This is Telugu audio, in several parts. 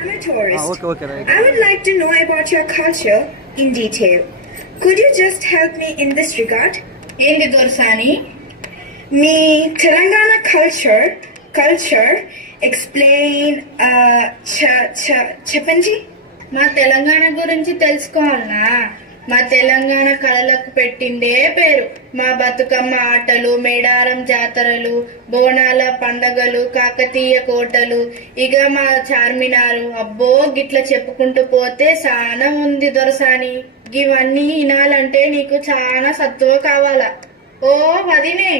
I'm a tourist. Okay, right. I would like to know about your culture in detail. Could you just help me in this regard? ఏంది దొరసాని? Me Telangana culture explain చెప్పండి. మా తెలంగాణ గురించి తెలుసుకోవాలనా? మా తెలంగాణ కళలకు పెట్టిందే పేరు. మా బతుకమ్మ ఆటలు, మేడారం జాతరలు, బోనాల పండగలు, కాకతీయ కోటలు, ఇక మా చార్మినారు. అబ్బో గిట్ల చెప్పుకుంటూ పోతే చాలా ఉంది దొరసాని. ఇవన్నీ వినాలంటే నీకు చాలా సత్తువ కావాలా. ఓ వదినే,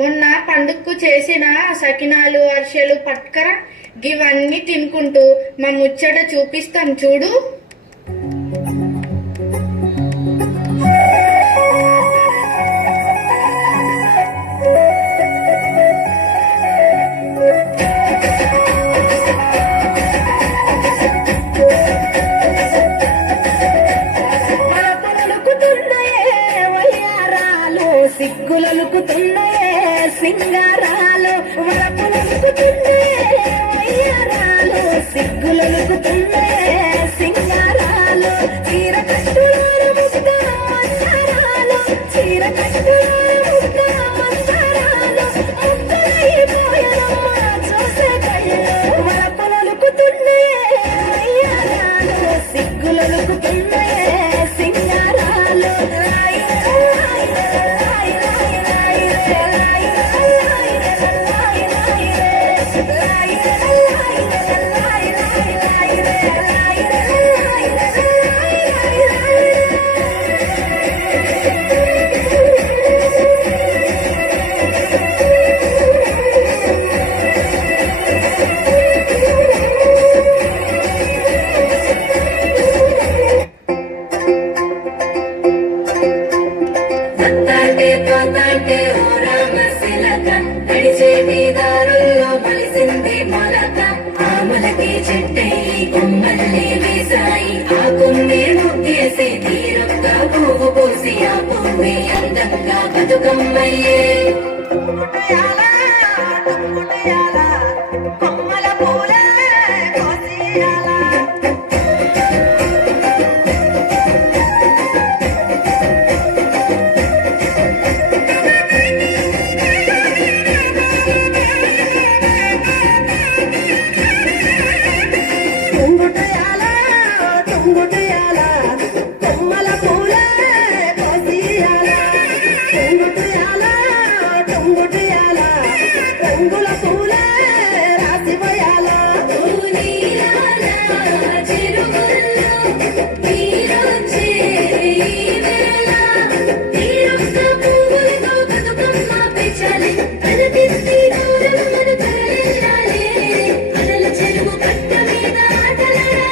మొన్న పండుగకు చేసిన సకినాలు, అరిసెలు పట్కరా. గివన్నీ తినుకుంటూ మా ముచ్చట చూపిస్తాం చూడు. సిగ్గులలుకుతున్నాయే సింగారాలు, వరపులలుకుతున్నాయే వయ్యారాలు, సిగ్గులలుకుతున్నాయే సింగారాలు, చీర కట్టులారు ముద్ద మందారాలు, చీర కట్టులారు ముద్ద మందారాలు, ముద్దలైపోయారమ్మ చూసే కళ్ళు, వరపులలుకుతున్నాయే వయ్యారాలు, సిగ్గులలుకుతున్నాయే సింగారాలు. బతుకమ్మయ్యే కొమ్మల పూల కోసియాలా. తుంగుటయాలా తుంగుటయాలా కొమ్మల పూల కోసియాలా, తుంగుటయాలా తుంగుటయాలా రంగుల పూల రాసిపోయాలా. చెరువు కట్ట మీద ఆటలరా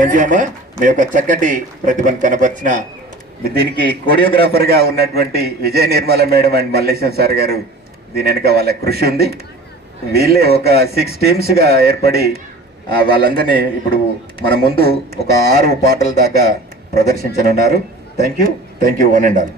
థ్యాంక్ యూ అమ్మా. మీ యొక్క చక్కటి ప్రతిభను కనపరిచిన దీనికి కోరియోగ్రాఫర్ గా ఉన్నటువంటి Vijaya Nirmala madam and Mallesham sir గారు దీని వెనుక వాళ్ళ కృషి ఉంది. వీళ్ళే ఒక 6 టీమ్స్ గా ఏర్పడి వాళ్ళందరినీ ఇప్పుడు మన ముందు ఒక 6 పాటల దాకా ప్రదర్శించనున్నారు. Thank you one and all.